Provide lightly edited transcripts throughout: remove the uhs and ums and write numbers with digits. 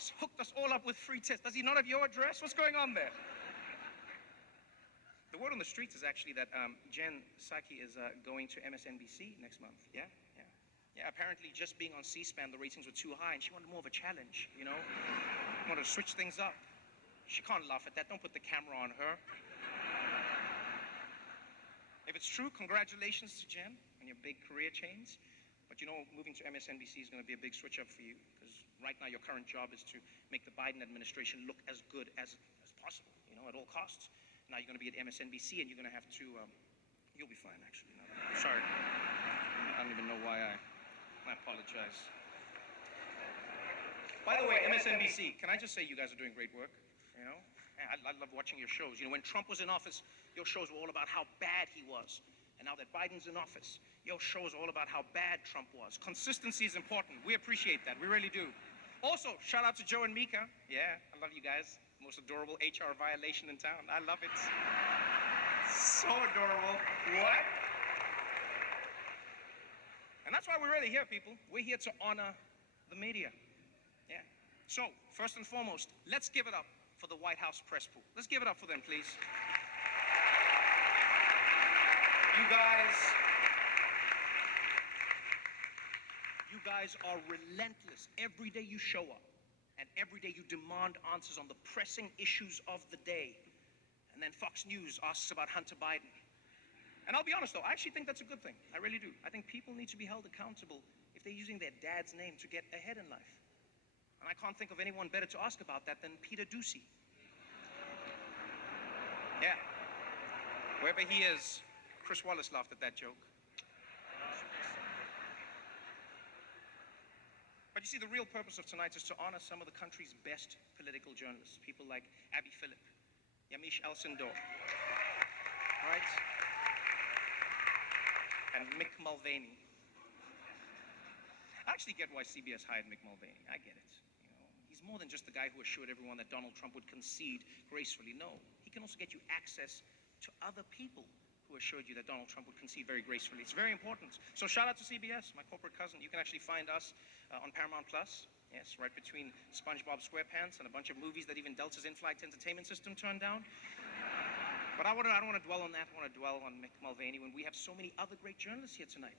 boss hooked us all up with free tests. Does he not have your address? What's going on there? The word on the streets is actually that Jen Psaki is going to MSNBC next month. Yeah. Yeah, apparently just being on C-SPAN, the ratings were too high, and she wanted more of a challenge, you know? Wanted to switch things up. She can't laugh at that. Don't put the camera on her. If it's true, congratulations to Jen on your big career change. But you know, moving to MSNBC is going to be a big switch up for you, because right now your current job is to make the Biden administration look as good as possible, you know, at all costs. Now you're going to be at MSNBC, and you're going to have to, you'll be fine, actually. No, sorry. I don't even know why I apologize. By the way, MSNBC, can I just say you guys are doing great work, you know? I love watching your shows. You know, when Trump was in office, your shows were all about how bad he was. And now that Biden's in office, your shows are all about how bad Trump was. Consistency is important. We appreciate that. We really do. Also, shout out to Joe and Mika. Yeah, I love you guys. Most adorable HR violation in town. I love it. So adorable. What? And that's why we're really here, people. We're here to honor the media. Yeah. So, first and foremost, let's give it up for the White House press pool. Let's give it up for them, please. You guys are relentless. Every day you show up, and every day you demand answers on the pressing issues of the day. And then Fox News asks about Hunter Biden. And I'll be honest though, I actually think that's a good thing. I really do. I think people need to be held accountable if they're using their dad's name to get ahead in life. And I can't think of anyone better to ask about that than Peter Doocy. Yeah. Wherever he is, Chris Wallace laughed at that joke. But you see, the real purpose of tonight is to honor some of the country's best political journalists, people like Abby Phillip, Yamiche Alcindor, right? And Mick Mulvaney. I actually get why CBS hired Mick Mulvaney. I get it. You know, he's more than just the guy who assured everyone that Donald Trump would concede gracefully. No, he can also get you access to other people who assured you that Donald Trump would concede very gracefully. It's very important. So shout out to CBS, my corporate cousin. You can actually find us on Paramount Plus. Yes, right between SpongeBob SquarePants and a bunch of movies that even Delta's in-flight entertainment system turned down. But I don't want to dwell on that. I want to dwell on Mick Mulvaney when we have so many other great journalists here tonight.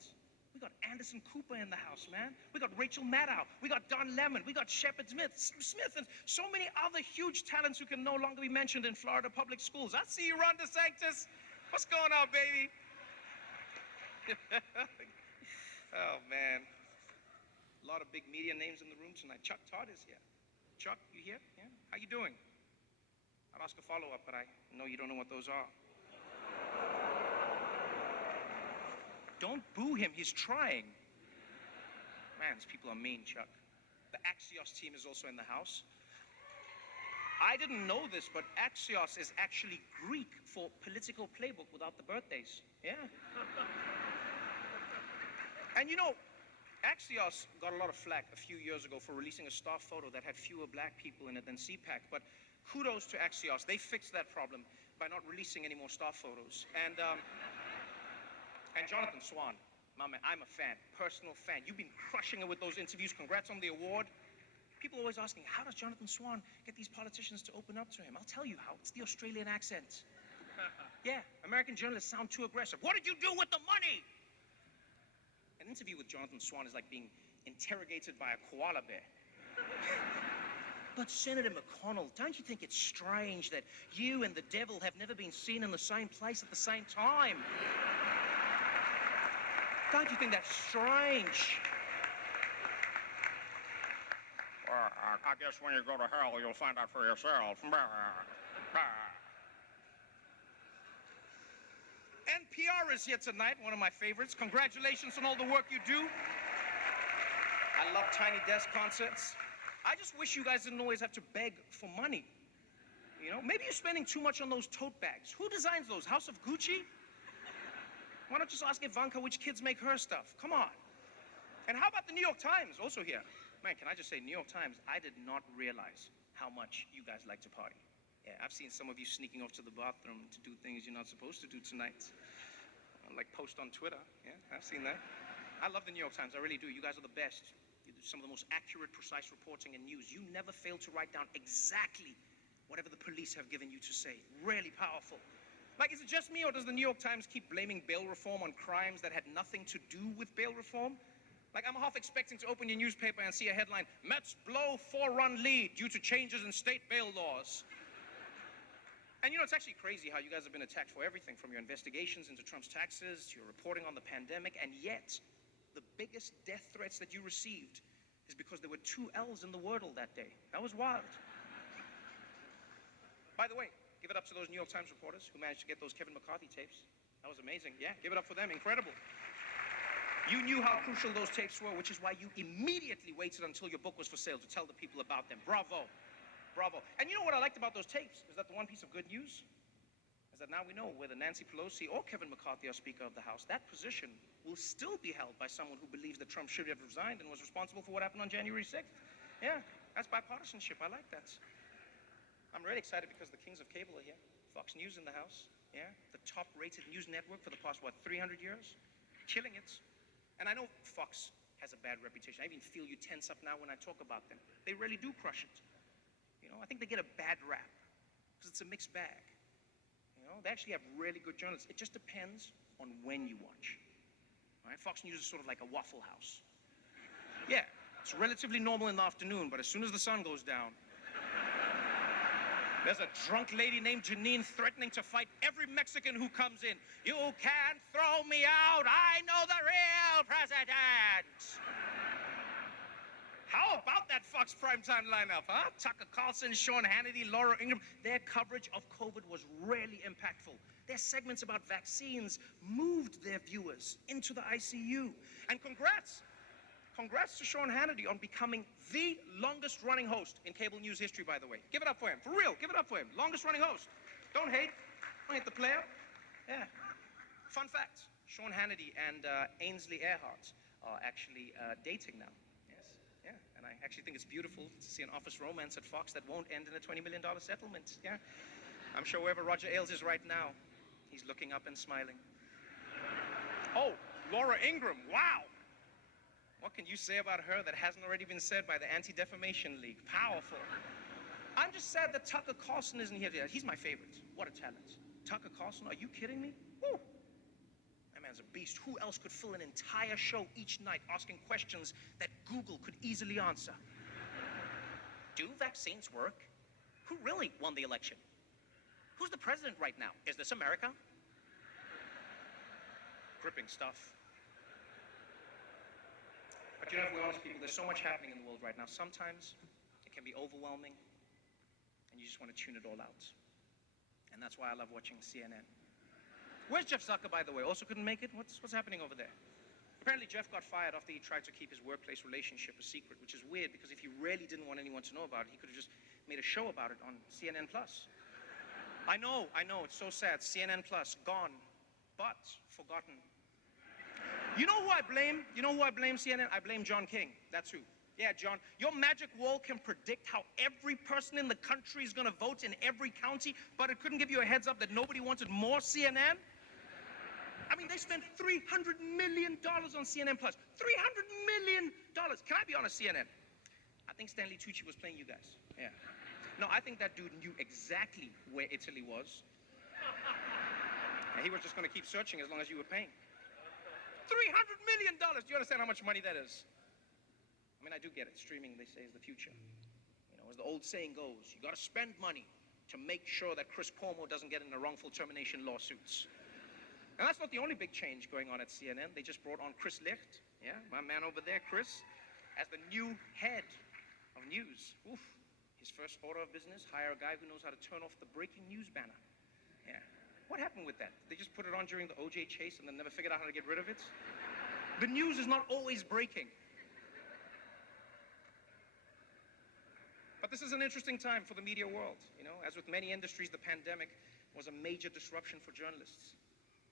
We got Anderson Cooper in the house, man. We got Rachel Maddow. We got Don Lemon. We got Shepard Smith, and so many other huge talents who can no longer be mentioned in Florida public schools. I see you, Ron DeSantis. What's going on, baby? Oh, man. A lot of big media names in the room tonight. Chuck Todd is here. Chuck, you here? Yeah? How you doing? I'll ask a follow-up, but I know you don't know what those are. Don't boo him. He's trying. Man, these people are mean, Chuck. The Axios team is also in the house. I didn't know this, but Axios is actually Greek for political playbook without the birthdays. Yeah. And you know, Axios got a lot of flack a few years ago for releasing a staff photo that had fewer black people in it than CPAC, but kudos to Axios. They fixed that problem by not releasing any more staff photos. And Jonathan Swan, my man, I'm a fan, personal fan. You've been crushing it with those interviews. Congrats on the award. People are always asking, how does Jonathan Swan get these politicians to open up to him? I'll tell you how. It's the Australian accent. Yeah, American journalists sound too aggressive. What did you do with the money? An interview with Jonathan Swan is like being interrogated by a koala bear. But Senator McConnell, don't you think it's strange that you and the devil have never been seen in the same place at the same time? Don't you think that's strange? I guess when you go to hell, you'll find out for yourself. NPR is here tonight, one of my favorites. Congratulations on all the work you do. I love Tiny Desk concerts. I just wish you guys didn't always have to beg for money. You know, maybe you're spending too much on those tote bags. Who designs those? House of Gucci? Why not just ask Ivanka which kids make her stuff? Come on. And how about the New York Times, also here? Man, can I just say, New York Times, I did not realize how much you guys like to party. Yeah, I've seen some of you sneaking off to the bathroom to do things you're not supposed to do tonight. Like post on Twitter. Yeah, I've seen that. I love the New York Times, I really do. You guys are the best. some of the most accurate, precise reporting in news. You never fail to write down exactly whatever the police have given you to say. Really powerful. Like, is it just me, or does the New York Times keep blaming bail reform on crimes that had nothing to do with bail reform? Like, I'm half expecting to open your newspaper and see a headline, Mets blow 4-run lead due to changes in state bail laws. And you know, it's actually crazy how you guys have been attacked for everything, from your investigations into Trump's taxes to your reporting on the pandemic, and yet the biggest death threats that you received is because there were 2 L's in the Wordle that day. That was wild. By the way, give it up to those New York Times reporters who managed to get those Kevin McCarthy tapes. That was amazing. Yeah, give it up for them. Incredible. You knew how crucial those tapes were, which is why you immediately waited until your book was for sale to tell the people about them. Bravo. Bravo. And you know what I liked about those tapes? Is that the one piece of good news? Is that now we know whether Nancy Pelosi or Kevin McCarthy are Speaker of the House, that position will still be held by someone who believes that Trump should have resigned and was responsible for what happened on January 6th. Yeah, that's bipartisanship. I like that. I'm really excited because the kings of cable are here. Fox News in the house. Yeah, the top-rated news network for the past, 300 years? Killing it. And I know Fox has a bad reputation. I even feel you tense up now when I talk about them. They really do crush it. You know, I think they get a bad rap because it's a mixed bag. You know, they actually have really good journalists. It just depends on when you watch. All right? Fox News is sort of like a Waffle House. Yeah, it's relatively normal in the afternoon, but as soon as the sun goes down, there's a drunk lady named Janine threatening to fight every Mexican who comes in. You can't throw me out. I know the real president. How about that Fox primetime lineup, huh? Tucker Carlson, Sean Hannity, Laura Ingraham. Their coverage of COVID was really impactful. Their segments about vaccines moved their viewers into the ICU. And congrats to Sean Hannity on becoming the longest-running host in cable news history, by the way. Give it up for him. For real, give it up for him. Longest-running host. Don't hate. Don't hate the player. Yeah. Fun fact, Sean Hannity and Ainsley Earhart are actually dating now. Yeah, and I actually think it's beautiful to see an office romance at Fox that won't end in a $20 million settlement. Yeah, I'm sure wherever Roger Ailes is right now, he's looking up and smiling. Oh, Laura Ingraham, wow. What can you say about her that hasn't already been said by the Anti-Defamation League? Powerful. I'm just sad that Tucker Carlson isn't here today. He's my favorite. What a talent. Tucker Carlson, are you kidding me? Woo. That man's a beast. Who else could fill an entire show each night asking questions that Google could easily answer? Do vaccines work? Who really won the election? Who's the president right now? Is this America? Gripping stuff. But you know, if we're honest people, there's so much happening in the world right now. Sometimes it can be overwhelming, and you just want to tune it all out. And that's why I love watching CNN. Where's Jeff Zucker, by the way? Also couldn't make it? What's happening over there? Apparently, Jeff got fired after he tried to keep his workplace relationship a secret, which is weird because if he really didn't want anyone to know about it, he could have just made a show about it on CNN+. I know, it's so sad. CNN+, gone, but forgotten. You know who I blame? You know who I blame, CNN? I blame John King. That's who. Yeah, John, your magic wall can predict how every person in the country is going to vote in every county, but it couldn't give you a heads up that nobody wanted more CNN? I mean, they spent $300 million on CNN+. $300 million. Can I be honest, CNN? I think Stanley Tucci was playing you guys. Yeah. No, I think that dude knew exactly where Italy was. And he was just going to keep searching as long as you were paying. $300 million. Do you understand how much money that is? I mean, I do get it. Streaming, they say, is the future. You know, as the old saying goes, you got to spend money to make sure that Chris Cuomo doesn't get into wrongful termination lawsuits. And that's not the only big change going on at CNN. They just brought on Chris Licht, yeah, my man over there, Chris, as the new head of news. Oof. His first order of business, hire a guy who knows how to turn off the breaking news banner. Yeah. What happened with that? They just put it on during the OJ chase and then never figured out how to get rid of it? The news is not always breaking. But this is an interesting time for the media world. You know, as with many industries, the pandemic was a major disruption for journalists.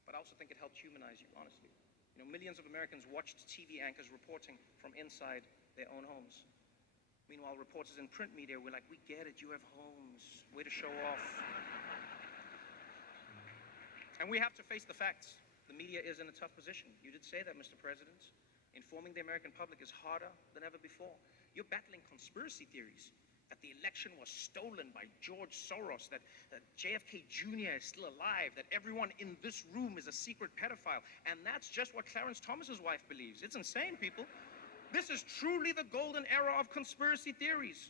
But I also think it helped humanize you, honestly. You know, millions of Americans watched TV anchors reporting from inside their own homes. Meanwhile, reporters in print media were like, we get it, you have homes, way to show off. And we have to face the facts. The media is in a tough position. You did say that, Mr. President. Informing the American public is harder than ever before. You're battling conspiracy theories that the election was stolen by George Soros, that JFK Jr. is still alive, that everyone in this room is a secret pedophile. And that's just what Clarence Thomas's wife believes. It's insane, people. This is truly the golden era of conspiracy theories.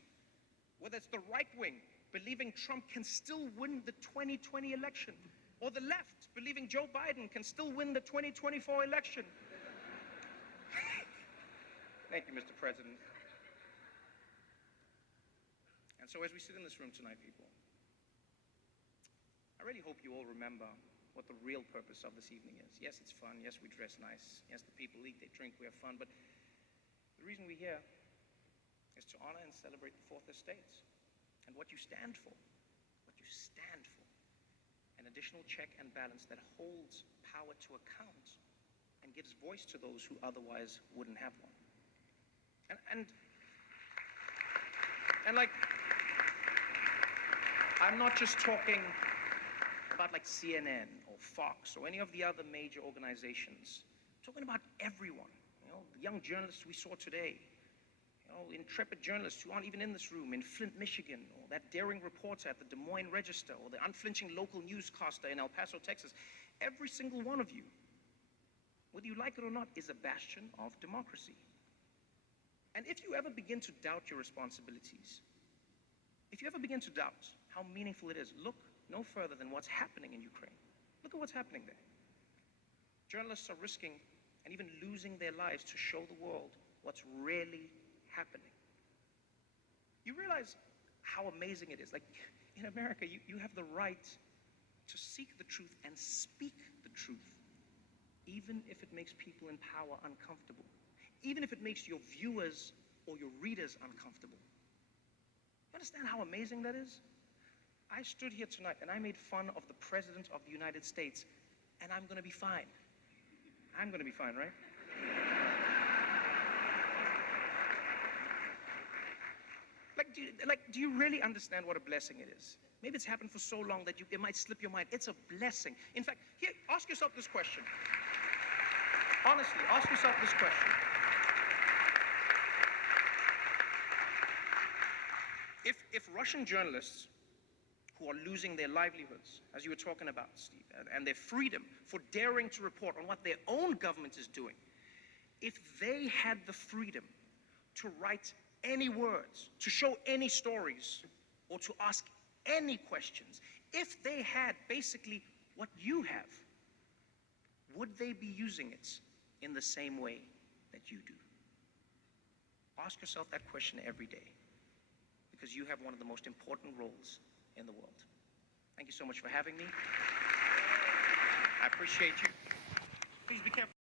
Whether it's the right wing believing Trump can still win the 2020 election, or the left believing Joe Biden can still win the 2024 election. Thank you, Mr. President. And so as we sit in this room tonight, people, I really hope you all remember what the real purpose of this evening is. Yes, it's fun. Yes, we dress nice. Yes, the people eat, they drink, we have fun. But the reason we're here is to honor and celebrate the Fourth Estate and what you stand for. What you stand for. An additional check and balance that holds power to account and gives voice to those who otherwise wouldn't have one. And like, I'm not just talking about like CNN or Fox or any of the other major organizations. I'm talking about everyone. You know, the young journalists we saw today, you know, intrepid journalists who aren't even in this room in Flint, Michigan, or that daring reporter at the Des Moines Register, or the unflinching local newscaster in El Paso, Texas. Every single one of you, whether you like it or not, is a bastion of democracy. And if you ever begin to doubt your responsibilities, if you ever begin to doubt how meaningful it is, look no further than what's happening in Ukraine. Look at what's happening there. Journalists are risking and even losing their lives to show the world what's really happening. You realize how amazing it is. Like, in America, you have the right to seek the truth and speak the truth, even if it makes people in power uncomfortable, even if it makes your viewers or your readers uncomfortable. You understand how amazing that is? I stood here tonight and I made fun of the President of the United States, and I'm gonna be fine. I'm gonna be fine, right? Do you really understand what a blessing it is? Maybe it's happened for so long that it might slip your mind. It's a blessing. In fact, here, ask yourself this question. Honestly, ask yourself this question. If Russian journalists who are losing their livelihoods, as you were talking about, Steve, and their freedom for daring to report on what their own government is doing, if they had the freedom to write any words, to show any stories, or to ask any questions, if they had basically what you have, would they be using it in the same way that you do? Ask yourself that question every day, because you have one of the most important roles in the world. Thank you so much for having me. I appreciate you. Please be careful.